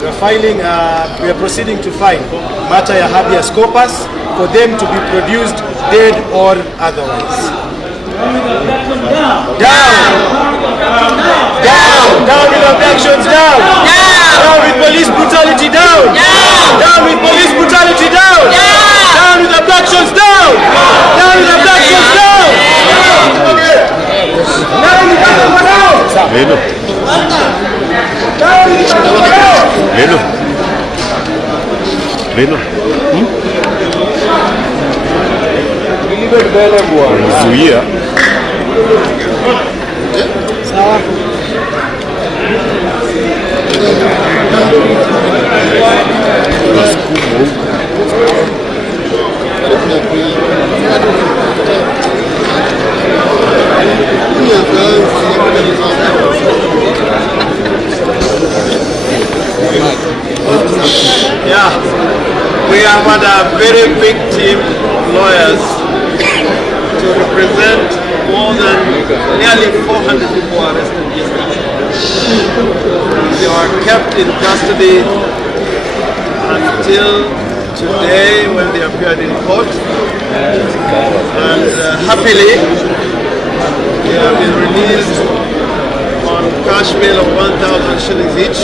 we are proceeding to file matter ya habeas corpus for them to be produced dead or otherwise. Down with abductions, down with police brutality, down with police brutality, down with abductions, down with abductions, down. Zuia. Sawa. Yeah, we have had a very big team of lawyers to represent more than nearly 400 people arrested yesterday. They were kept in custody until today when they appeared in court, and happily they have been released on cash bail of 1,000 shillings each,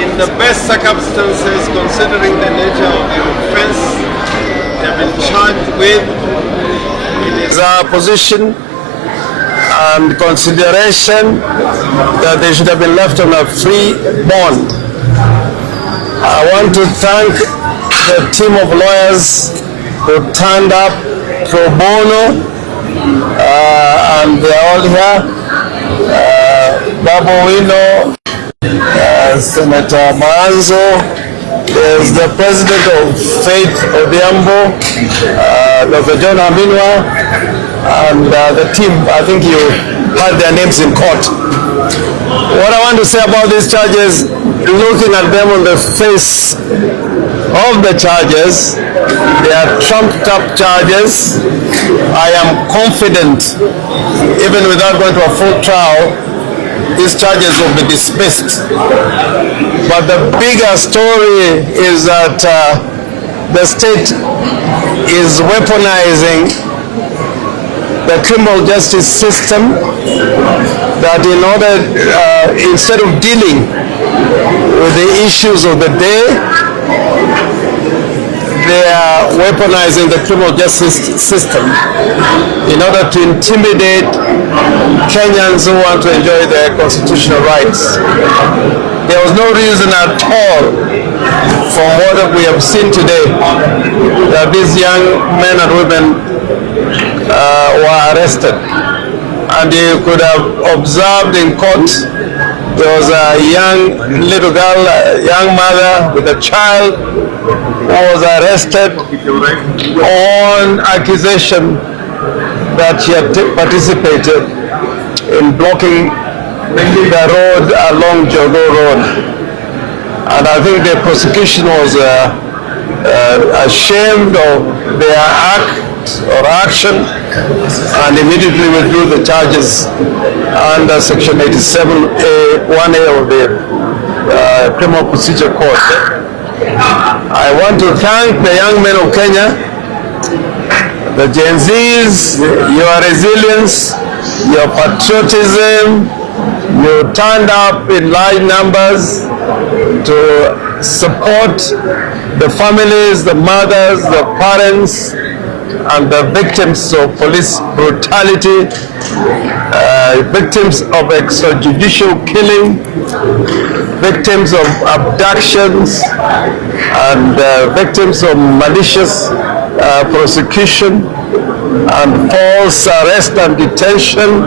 in the best circumstances considering the nature of the offense they have been charged with. It is our position and consideration that they should have been left on a free bond. I want to thank the team of lawyers who turned up pro bono, and they are all here. Babu, Owino, Senator Manzo, there's the president of Faith Odhiambo, Dr. John Aminwa, and the team. I think you had their names in court. What I want to say about these charges, looking at them on the face of the charges, they are trumped up charges. I am confident, even without going to a full trial, these charges will be dismissed. But the bigger story is that the state is weaponizing the criminal justice system, that in order, instead of dealing with the issues of the day, they are weaponizing the criminal justice system in order to intimidate Kenyans who want to enjoy their constitutional rights. There was no reason at all, from what we have seen today, that these young men and women were arrested. And you could have observed in court, there was a young little girl, a young mother with a child who was arrested on accusation that she had participated in blocking the road along Jogo Road. And I think the prosecution was ashamed of their act or action and immediately withdrew the charges under Section 87A, 1A of the Criminal Procedure Code. I want to thank the young men of Kenya, the Gen Zs, your resilience, your patriotism. You turned up in large numbers to support the families, the mothers, the parents, and the victims of police brutality, victims of extrajudicial killing, victims of abductions, and victims of malicious prosecution and false arrest and detention.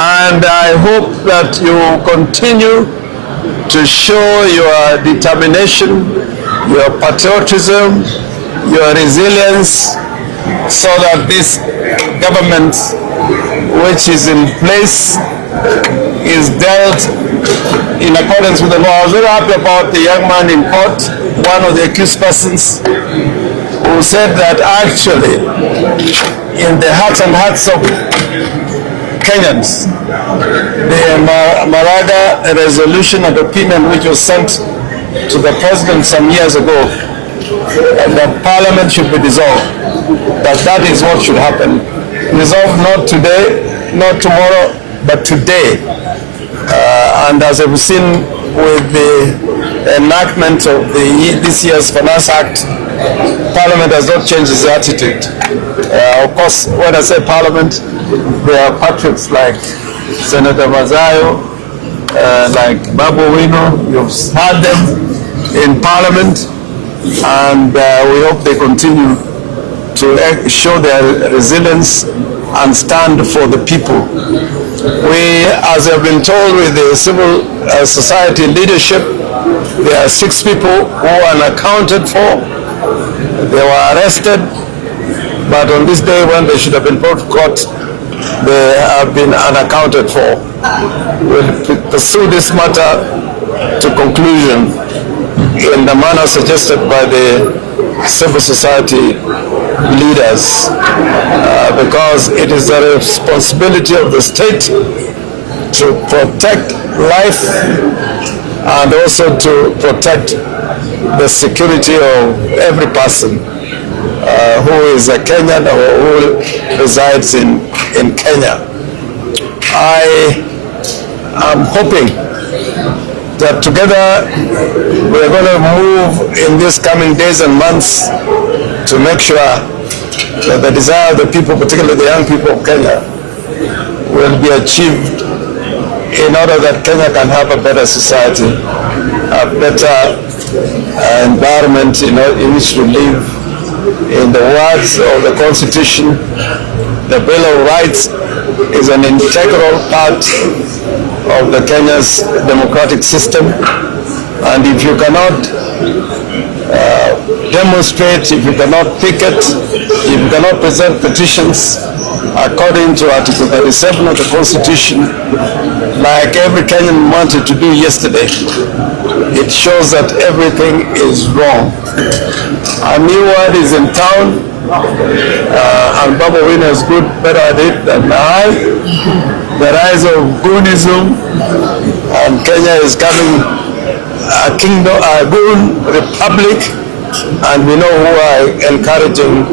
And I hope that you continue to show your determination, your patriotism, your resilience, so that this government which is in place is dealt in accordance with the law. I was very happy about the young man in court, one of the accused persons, who said that actually in the hearts and hearts of Kenyans. The Maraga resolution and opinion which was sent to the president some years ago, and that parliament should be dissolved, that is what should happen. Dissolved not today, not tomorrow, but today. And as we've seen with the enactment of this year's Finance Act, Parliament has not changed its attitude. Of course, when I say Parliament, there are patriots like Senator Mazayo, like Babu Owino. You've had them in Parliament, and we hope they continue to show their resilience and stand for the people. We, as have been told with the civil society leadership, there are 6 people who are unaccounted for. They were arrested, but on this day when they should have been brought to court, they have been unaccounted for. We'll pursue this matter to conclusion in the manner suggested by the civil society leaders, because it is the responsibility of the state to protect life and also to protect the security of every person who is a Kenyan or who resides in Kenya. I am hoping that together we are going to move in these coming days and months to make sure that the desire of the people, particularly the young people of Kenya, will be achieved in order that Kenya can have a better society, a better environment in which to live. In the words of the Constitution, the Bill of Rights is an integral part of the Kenya's democratic system, and if you cannot demonstrate, if you cannot picket, if you cannot present petitions according to Article 37 of the Constitution, like every Kenyan wanted to do yesterday, it shows that everything is wrong. A new word is in town, and Babu Owino is better at it than I. The rise of Goonism, and Kenya is coming a kingdom, a Goon republic, and we know who are encouraging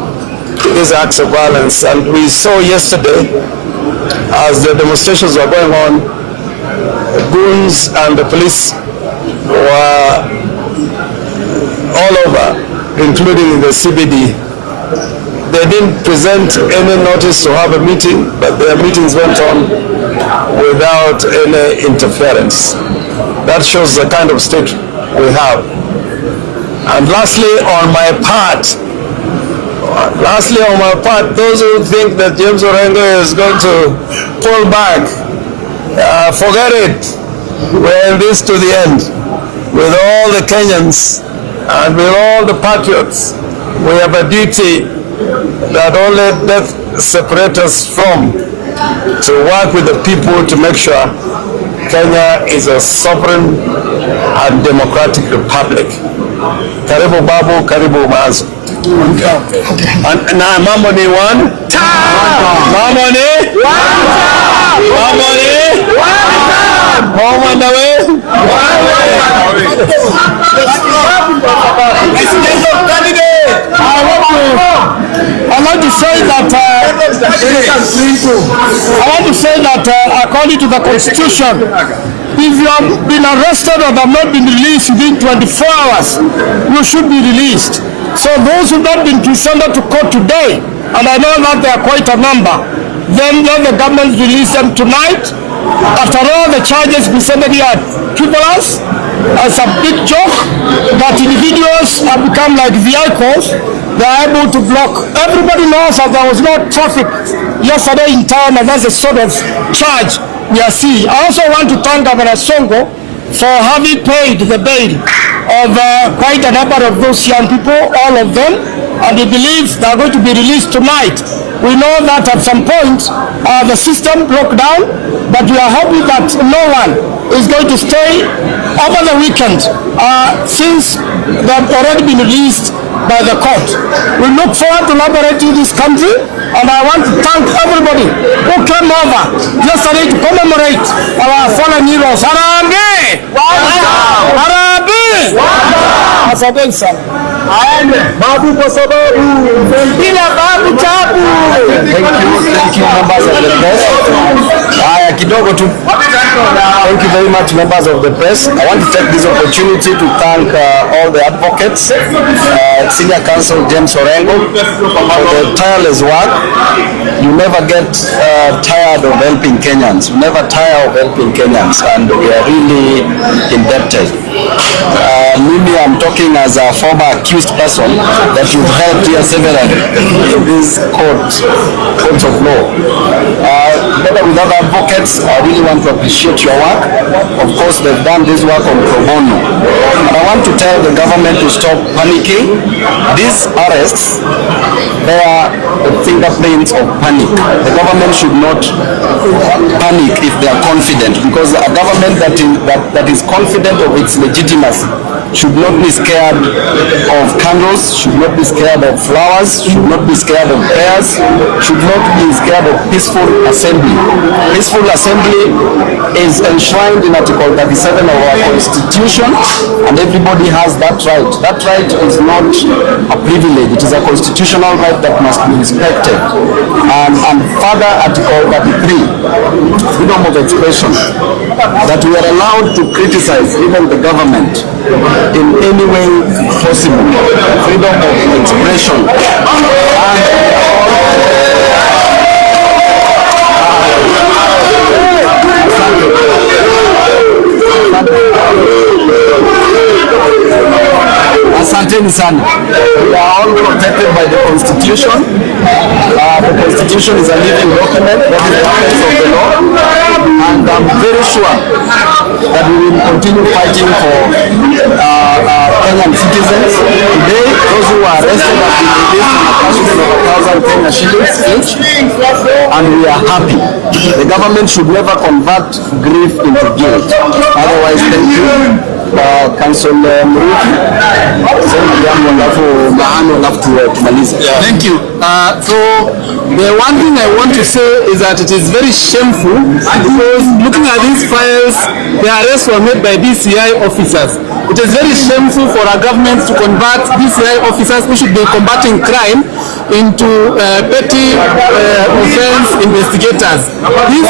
these acts of violence. And we saw yesterday, as the demonstrations were going on, goons and the police were all over, including in the CBD. They didn't present any notice to have a meeting, but their meetings went on without any interference. That shows the kind of state we have. And lastly, on my part, those who think that James Orengo is going to pull back, forget it. We're in this to the end. With all the Kenyans and with all the patriots, we have a duty that only death separates us from, to work with the people to make sure Kenya is a sovereign and democratic republic. Karibu Babu, karibu Mazo. Na mambo ni one time. Mambo ni one time. Mambo ni one time. Home and away. Presidential candidate. I want to say that according to the Constitution, if you have been arrested or have not been released within 24 hours, you should be released. So those who have not been presented to court today, and I know that there are quite a number, then let the government release them tonight. After all, the charges presented here are frivolous. As a big joke that individuals have become like vehicles. They are able to block. Everybody knows that there was no traffic yesterday in town, and that's the sort of charge we are seeing. I also want to thank Governor Songo for having paid the bail of quite a number of those young people, all of them, and we believe they are going to be released tonight. We know that at some point the system broke down, but we are hoping that no one is going to stay over the weekend since they have already been released. by the court. We look forward to liberating this country, and I want to thank everybody who came over yesterday to commemorate our fallen heroes. Harambee! Harambee! Asante sana. Babu kwa sababu bila Babu chapu. Thank you members of the press. Haya kidogo tu. Thank you very much members of the press. I want to take this opportunity to thank all the advocates, Senior Counsel James Orengo, for the tireless work. You never get tired of helping Kenyans. You never tire of helping Kenyans, and we are really indebted. Mimi, I'm talking as a former accused person that you've helped here severally in these courts of law. Together with other advocates, I really want to appreciate your work. Of course, they've done this work on pro bono. And I want to tell the government to stop panicking. These arrests, they are the fingerprints of panic. The government should not panic if they are confident, because a government that is confident of its legitimacy should not be scared of candles, should not be scared of flowers, should not be scared of prayers, should not be scared of peaceful assembly. Peaceful assembly is enshrined in Article 37 of our Constitution, and everybody has that right. That right is not a privilege, it is a constitutional right that must be respected. And further, Article 33, freedom of expression, that we are allowed to criticize even the government in any way possible. Freedom of expression. Asanteni sana. We are all protected by the Constitution. The Constitution is a living document, that is the essence of the law. And I'm very sure that we will continue fighting for Kenyan citizens. Today, those who are arrested have been released on a punishment of 1,000 Kenya shillings each, and we are happy. The government should never convert grief into guilt. Otherwise, thank you. Council Mruki. Thank you. So the one thing I want to say is that it is very shameful, because looking at these files, the arrests were made by DCI officers. It is very shameful for our government to convert DCI officers who should be combating crime into petty offense investigators. This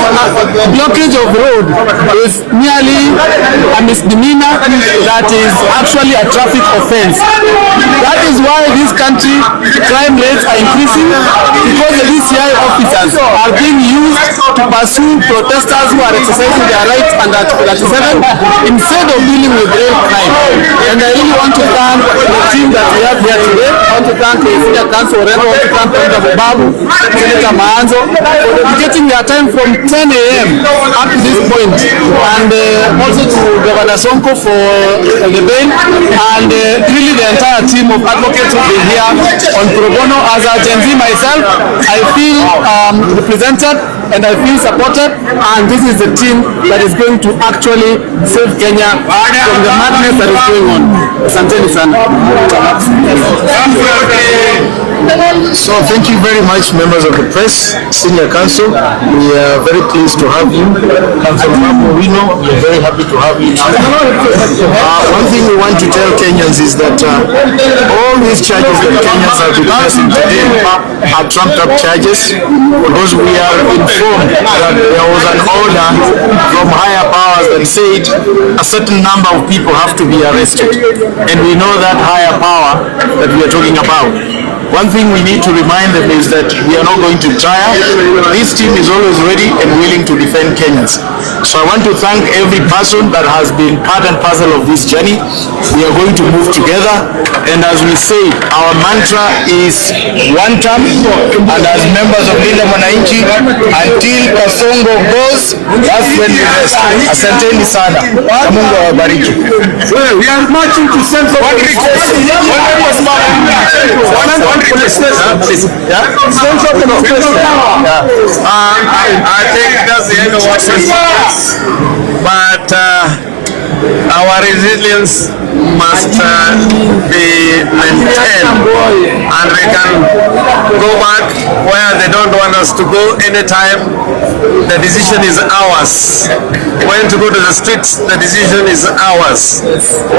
blockage of road is merely a misdemeanor that is actually a traffic offense. That is why this country crime rates are increasing, because the DCI officers are being used to pursue protesters who are exercising their rights under Article 37 instead of dealing with real crime. And I really want to thank the team that we have here today. I want to thank the Senior Counsel Orengo, I want to thank President Babu, Senator Maanzo, for dedicating their time from 10 a.m. up to this point, and also to Governor Sonko for the bail, and really the entire team of advocates who have been here on pro bono. As a Gen Z myself, I feel represented and I feel supported, and this is the team that is going to actually save Kenya from the madness that is going on. Asanteni sana. So thank you very much, members of the press, Senior Counsel. We are very pleased to have you. Counsel Owino, we are very happy to have you. One thing we want to tell Kenyans is that all these charges that Kenyans have been facing today are trumped up charges, because we are informed that there was an order from higher powers that said a certain number of people have to be arrested. And we know that higher power that we are talking about. One thing we need to remind them is that we are not going to tire. This team is always ready and willing to defend Kenyans. So I want to thank every person that has been part and parcel of this journey. We are going to move together, and as we say, our mantra is one term, and as members of Linda Mwananchi, until Kasongo goes, that's when we rest. Asanteni sana. Mungu awabariki. We are marching to Central. One request. I think that's the end of what we discussed. But Our resilience must be maintained, and we can go back where they don't want us to go anytime. The decision is ours. When to go to the streets, the decision is ours.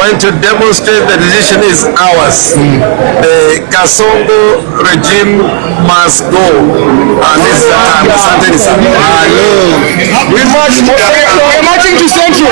When to demonstrate, the decision is ours. The Kasongo regime must go. And this is the time. We're marching to Central.